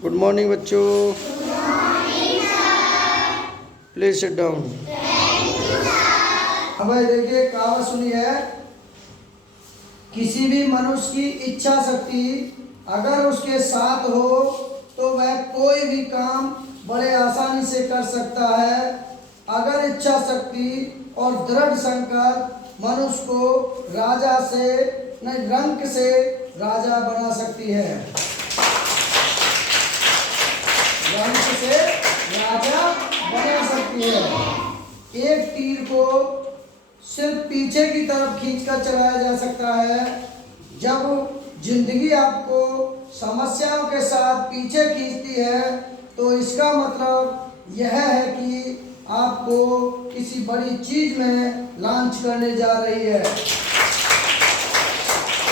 Good morning बच्चों। Please sit down. अब देखिए कहावत सुनी है, किसी भी मनुष्य की इच्छा शक्ति अगर उसके साथ हो तो वह कोई भी काम बड़े आसानी से कर सकता है। अगर इच्छा शक्ति और दृढ़ संकल्प मनुष्य को राजा से नहीं रंक से राजा बना सकती है। रंक से राजा बना सकती है। एक तीर को सिर्फ पीछे की तरफ खींचकर चलाया जा सकता है। जब जिंदगी आपको समस्याओं के साथ पीछे खींचती है तो इसका मतलब यह है कि आपको किसी बड़ी चीज में लॉन्च करने जा रही है।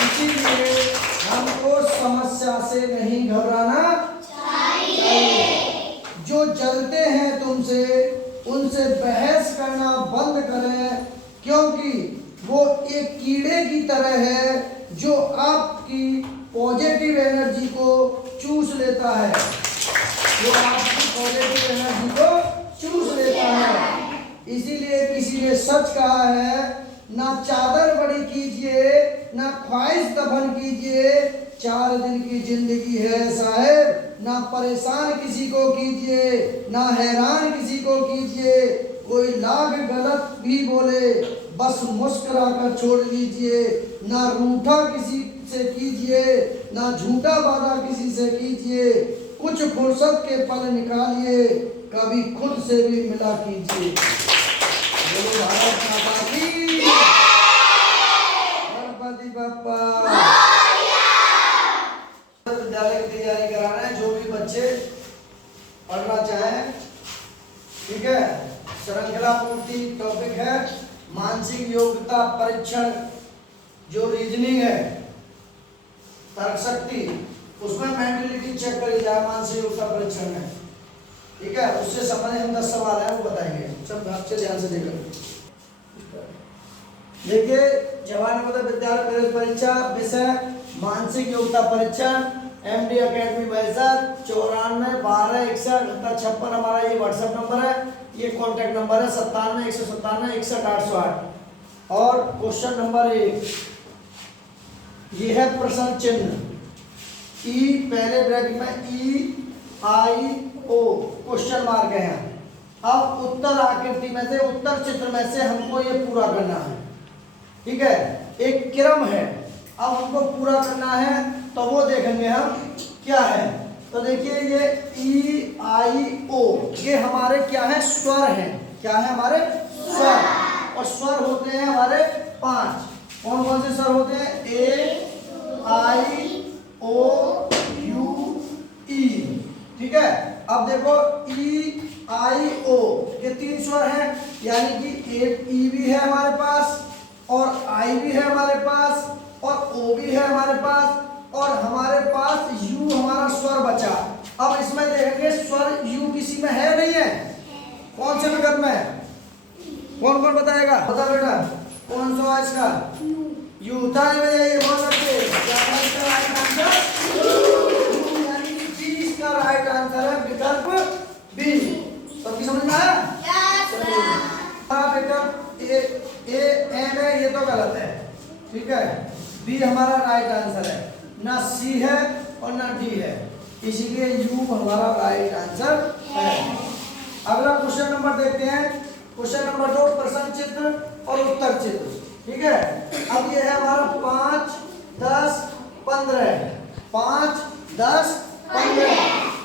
इसीलिए हमको समस्या से नहीं घबराना चाहिए। जो जलते हैं तुमसे उनसे बहस करना बंद करें, क्योंकि वो एक कीड़े की तरह है जो आपकी पॉजिटिव एनर्जी को चूस लेता है। जो आपकी पॉजिटिव एनर्जी को चूस लेता है। इसीलिए किसी ने सच कहा है, ना चादर बड़ी कीजिए ना ख्वाहिश दफन कीजिए, 4 दिन की जिंदगी है साहब। ना परेशान किसी को कीजिए ना हैरान किसी को कीजिए। कोई लाख गलत भी बोले बस मुस्कुरा कर छोड़ दीजिए। ना रूठा किसी से कीजिए ना झूठा वादा किसी से कीजिए। कुछ फुर्सत के पल निकालिए, कभी खुद से भी मिला कीजिए। बोलो भारत माता की, गणपति बप्पा। विद्यालय की तैयारी कराना है, जो भी बच्चे पढ़ना चाहें, ठीक है। श्रृंखला पूर्ति टॉपिक है मानसिक योग्यता परीक्षण, जो रीजनिंग है, तर्क शक्ति, उसमें मेंटलिटी चेक करी जाए मानसिक योग्यता परीक्षण में, ठीक है। उससे संबंधित हम 10 सवाल हैं वो बताएंगे। सब आपसे ध्यान से देखो। देखिए, जवाहर नवोदय विद्यालय प्रवेश परीक्षा विषय मानसिक योग्यता परीक्षण, MD अकेडमी बैसर 94 12 61 56 हमारा ये व्हाट्सएप नंबर है। ये कॉन्टैक्ट नंबर है 97 197 61 808। और क्वेश्चन नंबर 1 ये है प्रश्न चिन्ह ई, पहले ब्रैकेट में EIO क्वेश्चन मार्क है। अब उत्तर आकृति में से, उत्तर चित्र में से हमको ये पूरा करना है, ठीक है। एक क्रम है, अब हमको पूरा करना है तो वो देखेंगे हम क्या है। तो देखिए ये EIO ये हमारे क्या है, स्वर हैं। क्या है हमारे स्वर, और स्वर होते हैं हमारे 5। कौन कौन से स्वर होते हैं? A I O U E, ठीक है। अब देखो EIO ये 3 स्वर हैं, यानी कि एक E भी है हमारे पास और I भी है हमारे पास और O भी है हमारे पास और हमारे पास U हमारा स्वर बचा। अब इसमें देखेंगे स्वर U किसी में है नहीं है? कौन से विकल्प में है? कौन कौन बताएगा? बता बेटा, कौन सा है इसका? U था। ये बोल सकते क्या है इसका राइट आंसर? यानी कि C इसका राइट आंसर है, विकल्प B। सबकी समझ में आया? विकल्प A M है, ये तो गलत है, ठीक है। B हमारा राइट आंसर है, ना C है और ना D है, इसीलिए U हमारा राइट आंसर है। अगला क्वेश्चन नंबर देखते हैं। क्वेश्चन नंबर 2 प्रश्न चित्र और उत्तर चित्र, ठीक है। अब ये है हमारा 5 10 15 5 10 15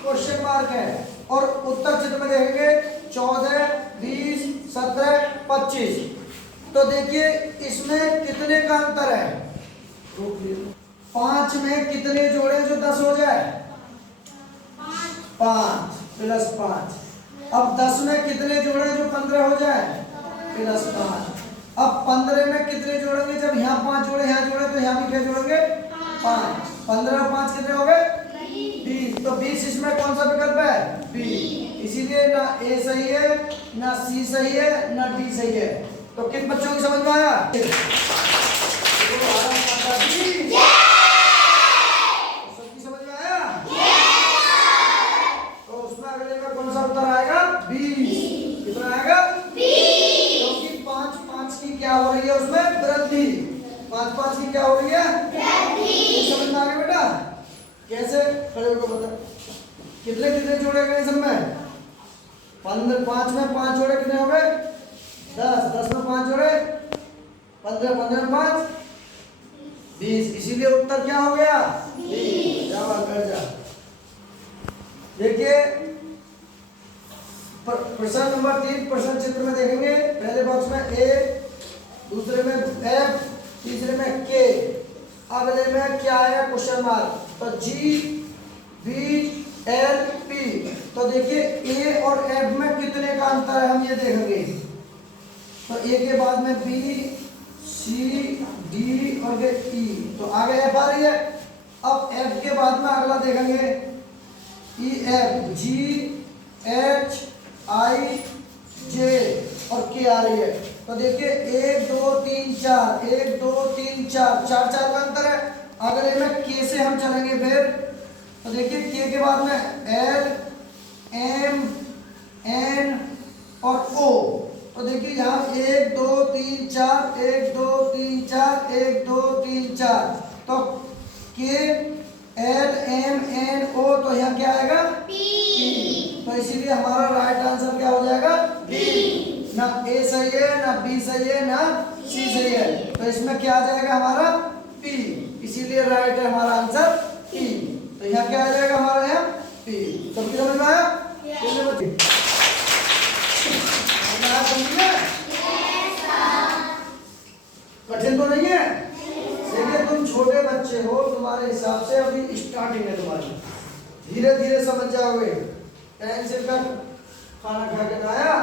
क्वेश्चन मार्क है। और उत्तर चित्र में देखेंगे 14 20 17 25। तो देखिए इसमें कितने का अंतर है? 5 में कितने जोड़े जो 10 हो जाए? 5 प्लस 5। अब 10 में कितने जोड़े जो 15 हो जाए? प्लस 5। अब 15 में कितने जोड़ेंगे? जब यहाँ 5 जोड़े यहाँ जोड़े तो यहाँ भी क्या जोड़ेंगे? 5। 15 और 5 कितने हो गए? 20। तो 20 इसमें कौन सा विकल्प है? B। इसीलिए ना A सही है ना C सही है ना D सही है। तो किन बच्चों की समझ में आया? सबकी समझ में आया? खड़े होकर बता कितने कितने जोड़े गए सब में 15 5 में 5 जोड़े कितने हो गए 10 10 में 5 जोड़े 15 15 में 5 20 इसीलिए उत्तर क्या हो गया 20 जवाब कर जा। देखिए प्रश्न नंबर 3 प्रश्न चित्र में देखेंगे पहले बॉक्स में ए दूसरे में एफ तीसरे में के अगले में क्या आया क्वेश्चन मार्क तो जी बी एल पी तो देखिए ए और एफ में कितने का अंतर है हम ये देखेंगे तो ए के बाद में बी सी डी और ई तो आगे एफ आ रही है। अब एफ के बाद में अगला देखेंगे ई एफ जी एच आई जे और के आ रही है तो देखिए 1 2 3 4 1 2 3 4 4 4 का अंतर है। अगले में के से हम चलेंगे फिर तो देखिए के के बाद में एल एम एन और ओ तो देखिए यहाँ 1 2 3 4 1 2 3 4 1 2 3 4 तो के एल एम एन ओ तो यहाँ क्या आएगा पी तो इसीलिए हमारा राइट आंसर क्या हो जाएगा बी। ना ए सही है ना बी सही है ना सी सही है तो इसमें क्या आ जाएगा हमारा पी इसीलिए राइट है हमारा आंसर पी तो यहाँ क्या आ जाएगा हमारा यहाँ पी सबकी समझ में आया कठिन तो नहीं है देखिए तुम छोटे बच्चे हो तुम्हारे हिसाब से अभी स्टार्टिंग है तुम्हारी धीरे धीरे समझ जाओगे पेंसिल का खाना खा के आया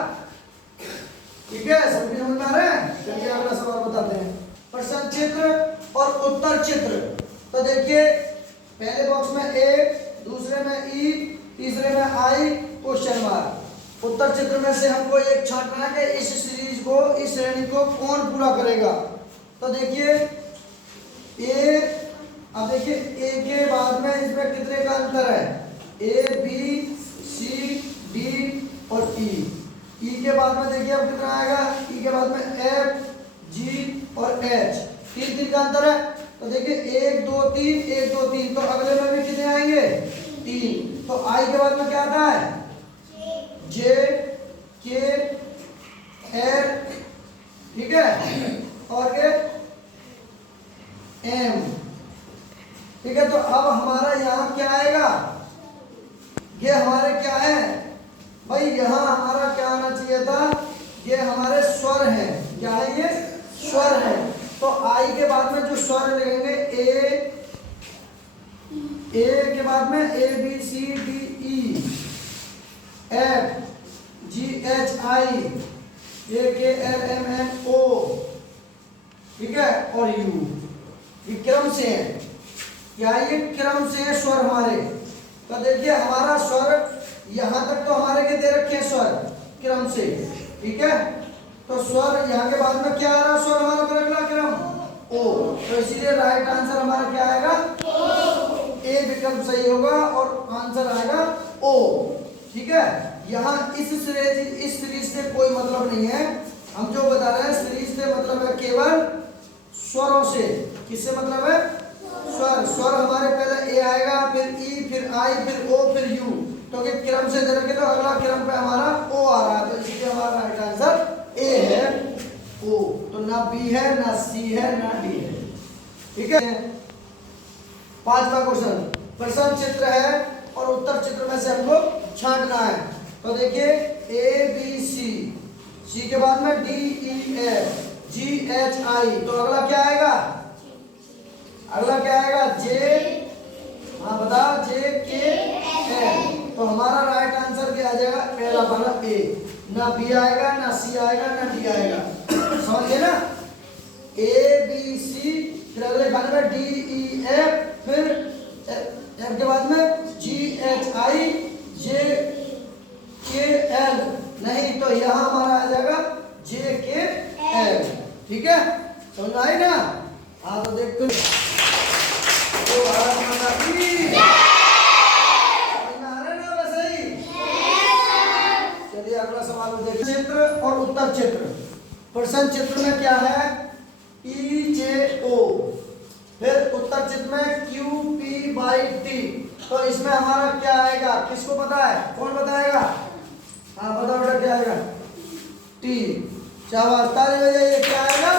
ठीक है सभी समझ में आ रहे हैं। चलिए अगला सवाल बताते हैं प्रश्न चित्र और उत्तर चित्र तो देखिए पहले बॉक्स में ए दूसरे में ई तीसरे में आई क्वेश्चन मार्क उत्तर चित्र में से हमको एक छांटना है कि इस सीरीज को इस श्रेणी को कौन पूरा करेगा तो देखिए ए अब देखिए ए के बाद में इसमें कितने का अंतर है ए बी सी डी और ई के बाद में देखिए अब कितना आएगा ई के बाद में एफ जी और एच तीन तीन का अंतर है तो देखिए 1 2 3 1 2 3 तो अगले में भी कितने आएंगे 3 तो आई के बाद में क्या आता है जे के एल ठीक है और के एम ठीक है तो अब हमारा यहाँ क्या आएगा ये हमारे क्या है भाई यहाँ हमारा क्या आना चाहिए था ये हमारे स्वर हैं क्या है ये स्वर है तो आई के बाद में जो स्वर लगेंगे ए के बाद में A B C D E F G H I A K L M N O ठीक है और यू ये क्रम से है क्या ये क्रम से है स्वर हमारे तो देखिए हमारा स्वर यहाँ तक तो हमारे के दे रखे हैं स्वर क्रम से ठीक है तो स्वर यहाँ के बाद में क्या आ रहा स्वर हमारा पर अगला क्रम ओ तो इसीलिए राइट आंसर हमारा क्या आएगा ओ ए विकल्प सही होगा और आंसर आएगा ओ ठीक है। यहाँ इस सीरीज से कोई मतलब नहीं है हम जो बता रहे हैं सीरीज से मतलब है केवल स्वरों से किससे मतलब है स्वर स्वर हमारे पहले ए आएगा फिर ई फिर आई फिर ओ फिर यू तो ये क्रम से दे रखे तो अगला क्रम पे हमारा ओ आ रहा है तो इसलिए हमारा राइट आंसर ए है ओ तो ना बी है ना सी है ना डी है ठीक है। पांचवा क्वेश्चन प्रश्न चित्र है और उत्तर चित्र में से हमको छांटना है तो देखिए ए बी सी के बाद में D E F G H आई तो अगला क्या आएगा अगला क्या आएगा जे हाँ बता जे के एल तो हमारा राइट आंसर क्या आ जाएगा पहला वाला ए ना बी आएगा ना सी आएगा ना डी आएगा समझिए ना ए बी सी फिर अगले खाने में डी ई एफ फिर एफ के बाद में जी एच आई जे के एल नहीं तो यहाँ हमारा आ जाएगा जे के एल ठीक है समझ आई ना हाँ तो देखते तो भारत माता की चलिए अगला सवाल देखिए क्षेत्र और उत्तर क्षेत्र प्रश्न चित्र में क्या है ई जे ओ फिर उत्तर चित्र में क्यू पी बाई टी तो इसमें हमारा क्या आएगा, किसको पता है, कौन बताएगा? हाँ बताओ बेटा क्या आएगा? टी। शाबाश, ताली बजाइए। क्या आएगा?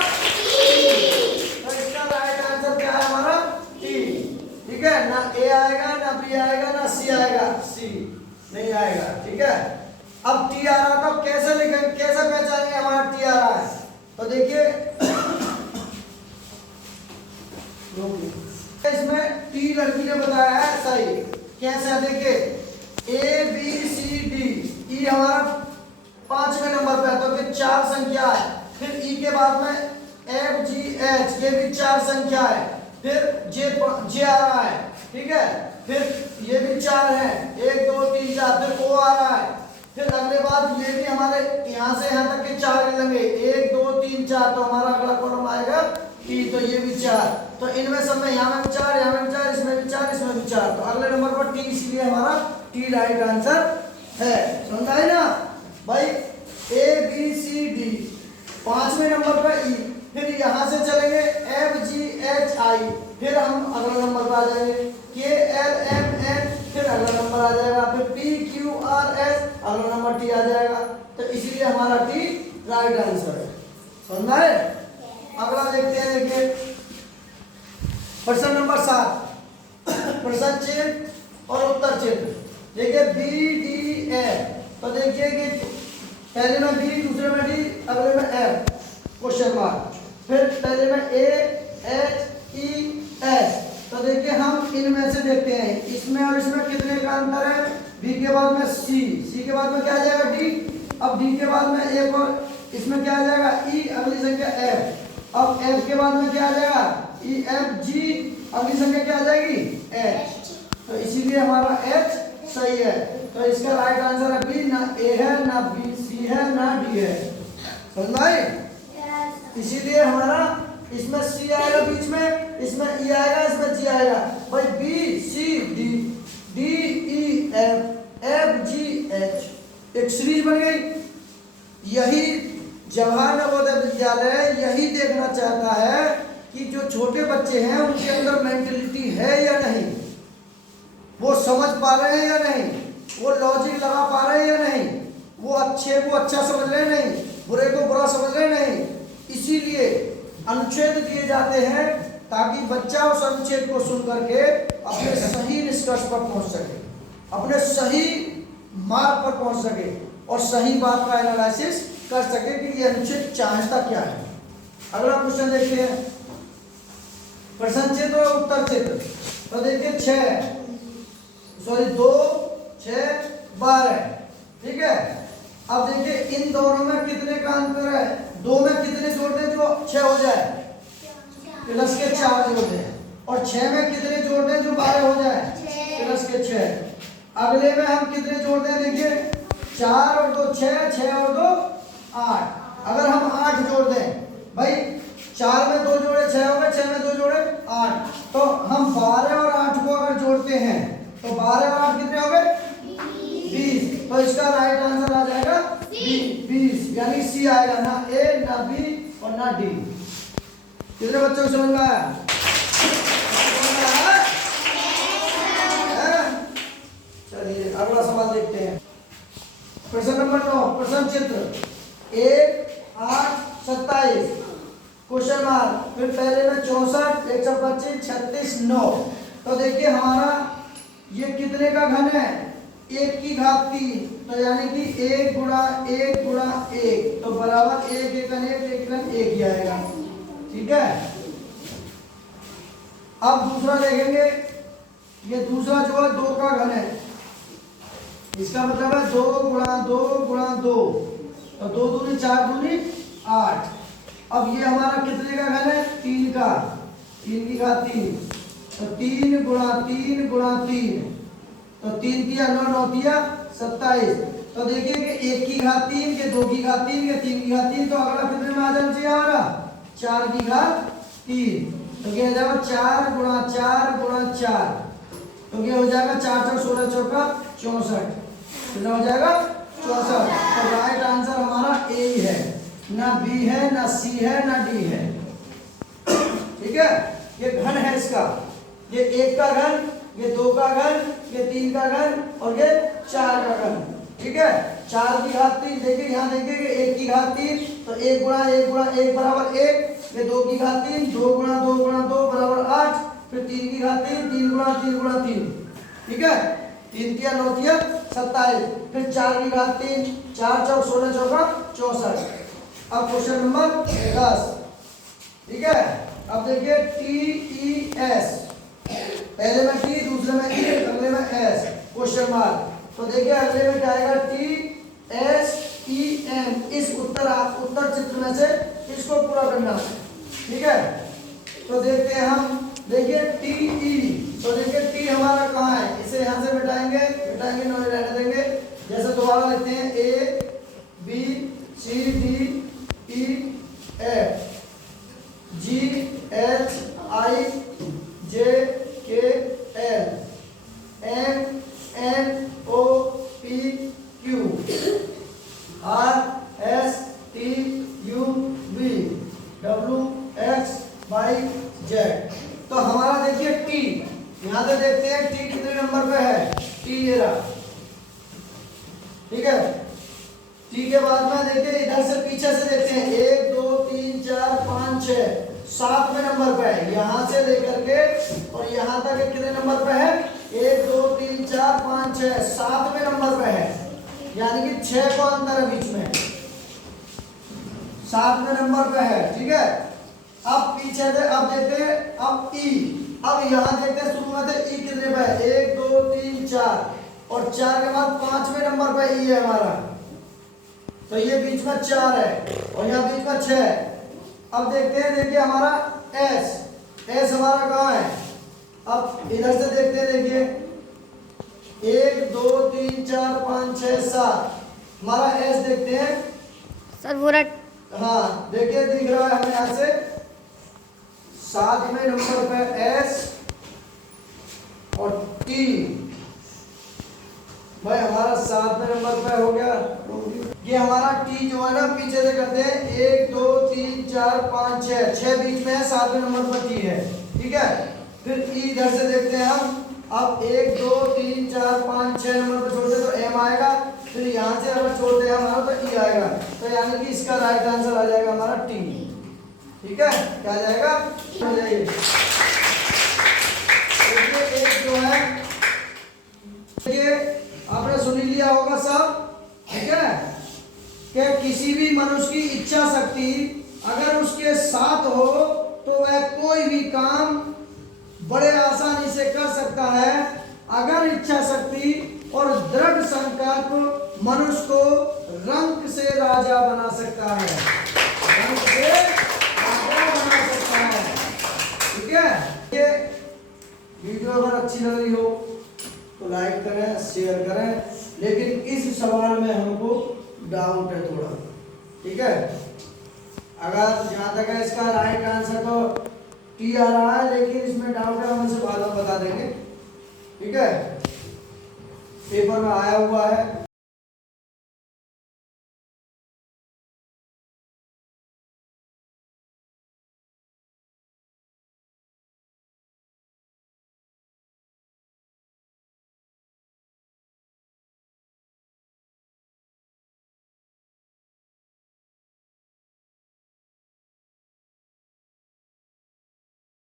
तो इसका राइट आंसर क्या है हमारा? टी। ठीक है, ना ए आएगा, ना बी आएगा, ना सी आएगा, सी नहीं आएगा। ठीक है, अब टी आ रहा था, कैसे लिखेंगे, कैसे पहचानेंगे हमारा टी आ रहा है? तो देखिए इसमें टी लड़की ने बताया है सही। कैसे? देखिए ए बी सी डी, ई हमारा 5वें नंबर पे है, तो फिर 4 संख्या है। फिर ई के बाद में एफ जी एच, ये भी 4 संख्या है। फिर जे आ रहा है। ठीक है, फिर ये भी 4 है, 1 2 3 4। फिर ओ आ रहा है। फिर अगले बाद ये भी हमारे यहाँ से यहाँ तक के 4 गिनेंगे, 1 2 3 4। तो हमारा अगला कॉलम आएगा टी, तो ये भी 4। तो इनमें सब में यहाँ में 4, यहाँ में 4, इसमें भी 4, इसमें भी 4। तो अगले नंबर पर टी, इसलिए हमारा टी राइट आंसर है। समझा है ना भाई? ए बी सी डी, 5वें नंबर पर ई, फिर यहाँ से चलेंगे एफ जी एच आई, फिर हम अगला नंबर पर आ जाएंगे के एल एम एन, फिर अगला नंबर आ जाएगा, फिर पी क्यू आर एस, अगला नंबर टी आ जाएगा। तो इसीलिए हमारा टी राइट आंसर है। समझा है? अगला देखते हैं। देखिए प्रश्न नंबर 7, प्रश्न चिन्ह और उत्तर चिन्ह। देखिए बी डी एफ, तो देखिए कि पहले में बी, दूसरे में डी, अगले में एफ क्वेश्चन मार्क, फिर पहले में ए एच ई एस। तो देखिए हम इनमें से देखते हैं इसमें और इसमें कितने का अंतर है। बी के बाद में सी, सी के बाद में क्या आ जाएगा? डी। अब डी के बाद में एक और, इसमें क्या आ जाएगा? ई, अगली संख्या एफ। अब एफ के बाद में क्या आ जाएगा? ई एफ जी, अगली संख्या क्या आ जाएगी? एच। तो इसीलिए हमारा एच सही है। तो इसका राइट आंसर है बी, ना ए है, ना बी सी है, ना डी है। समझ आई? इसीलिए हमारा इसमें सी आएगा बीच में, इसमें ई आएगा, इसमें जी आएगा। भाई B C D, D E F, F G H, एक सीरीज बन गई। यही जवाहर नवोदय विद्यालय यही देखना चाहता है कि जो छोटे बच्चे हैं उनके अंदर मेंटलिटी है या नहीं, वो समझ पा रहे हैं या नहीं, वो लॉजिक लगा पा रहे हैं या नहीं, वो अच्छे को अच्छा समझ रहे नहीं, बुरे को बुरा समझ रहे नहीं। इसीलिए अनुच्छेद दिए जाते हैं ताकि बच्चा उस अनुच्छेद को सुन करके अपने सही निष्कर्ष पर पहुंच सके, अपने सही मार्ग पर पहुंच सके और सही बात का एनालिसिस कर सके कि ये अनुच्छेद चाहता क्या है। अगला क्वेश्चन देखते हैं, प्रश्न चित्र और उत्तर चित्र। तो देखिए 2 6 12। ठीक है, अब देखिए इन दोनों में कितने का अंतर है? 2 में कितने जोड़ दें जो 6 हो जाए? प्लस के 4 जोड़ दें। और 6 में कितने जोड़ दें जो 12 हो जाए? प्लस के 6। अगले में हम कितने जोड़ दें? देखिए 4 और 2 6, 6 और 2 8। अगर हम 8 जोड़ दें, भाई 4 में 2 जोड़े 6 हो गए, 6 में 2 जोड़े 8। तो हम 12 और 8 को अगर जोड़ते हैं तो 12 और 8 कितने हो गए? 20। तो इसका राइट आंसर आ जाएगा 20, यानी सी आएगा, ना ए, ना बी और ना डी। कितने बच्चों को समझ में आया? चलिए अगला सवाल देखते हैं। प्रश्न नंबर 9, प्रश्न चित्र 1 8 27 क्वेश्चन मार्क, फिर पहले में 64 125 36 9। तो देखिए हमारा ये कितने का घन है? 1 की घात 3, तो यानी कि 1 गुणा 1 गुणा 1, तो बराबर 1 एकन 1 एकन 1 ही आएगा। ठीक है, अब दूसरा देखेंगे। ये दूसरा जो है 2 का घन है, इसका मतलब है 2 गुणा 2 गुणा 2, तो 2 दूनी 4 दूनी 8। अब ये हमारा कितने का घन है? 3 का, 3 की घात 3, तो 3 गुणा 3 गुणा 3, तो 3 तिया 9 9 तिया 27। तो देखिए कि 1 की घात 3 के 2 की घात 3 के 3 की घात 3, तो अगला कितने में आ जाना चाहिए हमारा? 4 की घात 3। तो क्या हो जाएगा? 4 गुणा 4 गुणा 4, तो क्या हो जाएगा? 4 4 16 चौका 64, कितना हो जाएगा? 64। तो राइट आंसर हमारा ए ही है, ना बी है, ना सी है, ना डी है। ठीक है, ये घन है इसका, ये 1 का घन, ये 2 का घन, 3 का घन और ये 4 का घन। ठीक है, 4 की घात 3, देखिए यहाँ देखिए 1 की घात 3, तो 1 गुणा 1 गुणा 1 बराबर 1, ये 2 की घात 3, 2 गुणा 2 गुणा 2 बराबर 8, फिर 3 की घात 3, 3 गुणा 3 गुणा 3। ठीक है, 3 तिया 9 तिया 27, फिर 4 की घात 3, 4 चौक 16 चौका 64। अब क्वेश्चन नंबर 10। ठीक है, अब देखिए TES, पहले में T, दूसरे में E, अगले में S, क्वेश्चन मार्क। तो देखिए अगले में क्या आएगा, TSEN, इस उत्तर चित्र में से इसको पूरा करना है। ठीक है, तो देखते हैं हम, देखिए TE, तो देखिए T हमारा कहाँ है, इसे यहाँ से मिटाएंगे नहीं रहने देंगे। जैसे दोबारा लेते हैं A B C D E F G H I J K L M N O P Q R S T U V W X Y Z। तो हमारा देखिए T, यहाँ से देखते हैं T कितने नंबर पे है, T ये रहा। ठीक है, T के बाद में देखिए इधर से पीछे से देखते हैं 1 2 3 4 5 6, 7वें नंबर पे है, यहाँ से लेकर के और यहाँ तक कितने नंबर पे है, 1 2 3 4 5 6, 7वें नंबर पे है, यानी कि 6 को अंतर है बीच में, 7वें नंबर पे है। ठीक है, अब पीछे से अब देखते हैं अब E, अब यहाँ देखते हैं शुरू में से E कितने पे है, 1 2 3 4, और 4 के बाद 5वें नंबर पे E है हमारा, तो ये बीच में 4 है और यहाँ बीच में 6 है। अब देखते हैं, देखिए हमारा S हमारा कहाँ है, अब इधर से देखते हैं, देखिए 1 2 3 4 5 6 7, हमारा S देखते हैं सर पूरा। हाँ देखिए दिख रहा है हमें यहाँ से 7वें नंबर पे S और T, भाई हमारा 7वें नंबर पे हो गया। ये हमारा T जो है ना, पीछे से करते हैं 1 2 3 4 5 6 बीच में है, 7वें नंबर पर T है। ठीक है, फिर E इधर से देखते हैं हम, अब 1 2 3 4 5 6 नंबर पर छोड़ते तो M आएगा, फिर यहाँ से अगर छोड़ते हैं हमारा तो E आएगा, तो यानी कि इसका राइट आंसर आ जाएगा हमारा T। ठीक है, क्या आ जाएगा, हो जाइए। एक जो है ये आपने सुन लिया होगा सब। ठीक है, कि किसी भी मनुष्य की इच्छा शक्ति अगर उसके साथ हो तो वह कोई भी काम बड़े आसानी से कर सकता है। अगर इच्छा शक्ति और दृढ़ संकल्प मनुष्य को रंक से राजा बना सकता है, रंक से राजा बना सकता है। ठीक है, ये वीडियो अगर अच्छी लग रही हो तो लाइक करें, शेयर करें, लेकिन इस सवाल में हमको डाउट है थोड़ा। ठीक है, अगर जहाँ तक है इसका राइट आंसर तो T आ रहा है, लेकिन इसमें डाउट है, हम इसे बाद में बता देंगे। ठीक है, पेपर में आया हुआ है।